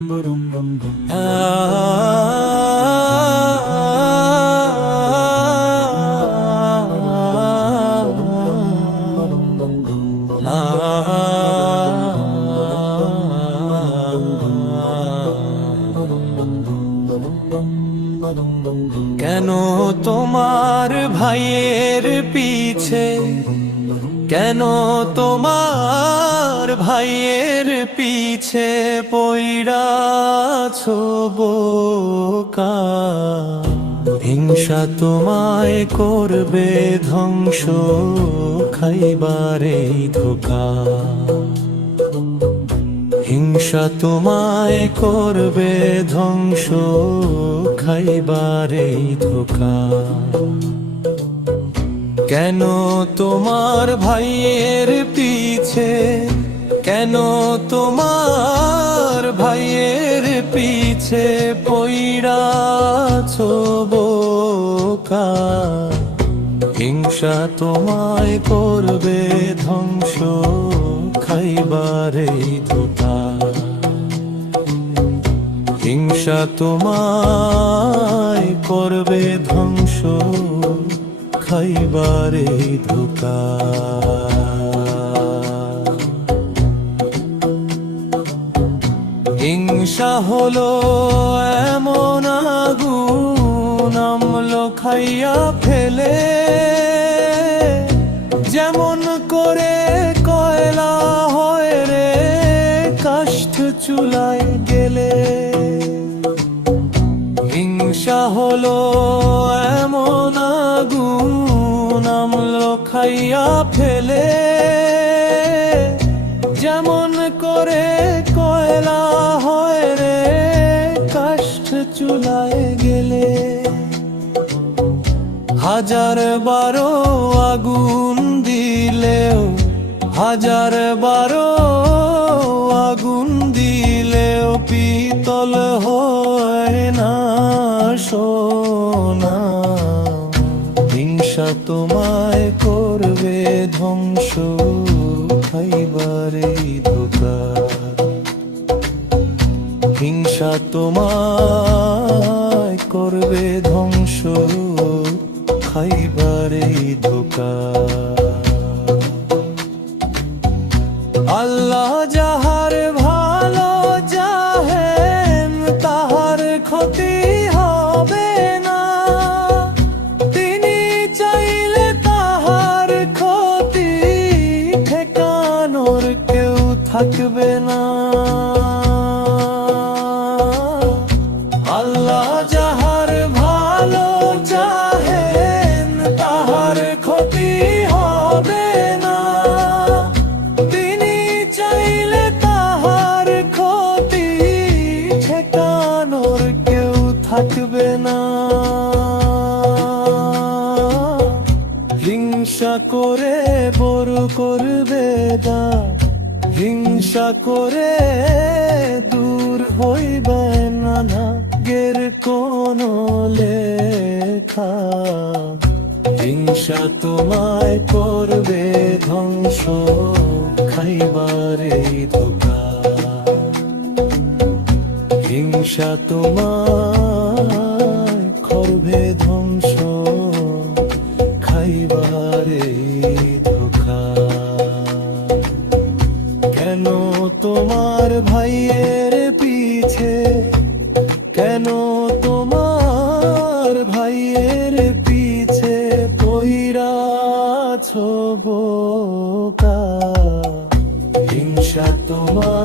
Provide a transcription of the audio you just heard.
কেন তোমার ভাইয়ের পিছে, কেন তোমার ভাইয়ের পিছে পইড়াছো বোকা? হিংসা তোমায় করবে ধ্বংস, খাইবারে ধোঁকা। হিংসা তোমায় করবে ধ্বংস, খাইবারে ধোঁকা। কেন তোমার ভাইয়ের পিছে, কেন তোমার ভাইয়ের পিছে পইড়াছো বোকা? হিংসা তোমায় করবে ধ্বংস, খাইবারে ধোঁকা। হিংসা তোমায় করবে ধ্বংস, খাইবারে ধোঁকা। হিংসা হলো এমন আগুন, অম্ল খাইয়া ফেলে, যেমন করে কয়লা হয় রে কাষ্ঠ চুলায় গেলে। হিংসা হলো এমন আগুন, অম্ল খাইয়া ফেলে, যেমন করে কয়লা হয় রে কাষ্ঠ চুলায় গেলে। হাজার বারো আগুন দিলেও, হাজার বারো আগুন দিলেও পিতল হয় না সোনা। হিংসা তোমায় করবে ধ্বংস, খাইবারে ধোঁকা। হিংসা তোমায় করবে ধ্বংস, খাইবারে ধোঁকা। আল্লাহ যাহার ভালো চাহেন, তাহার ক্ষতি হবে না। তিনি চাইলে তাহার ক্ষতি ঠেকানোর কেউ থাকবে না। আল্লাহ যাহার ভালো চাহেন, তাহার ক্ষতি হবে না। তিনি চাইলে তাহার ক্ষতি ঠেকানোর কেউ থাকবে না। হিংসা করে বড় করবে দা, হিংসা করে দূর হইবে না ভাগ্যের কোন লেখা। হিংসা তোমায় করবে ধ্বংস, খাইবারে ধোঁকা। হিংসা তোমায় করবে ধ্বংস, খাইবারে ধোঁকা। কেন তোমার ভাইয়ের পিছে, কেন তোমার ভাইয়ের পিছে পইড়াছো বোকা? হিংসা তোমার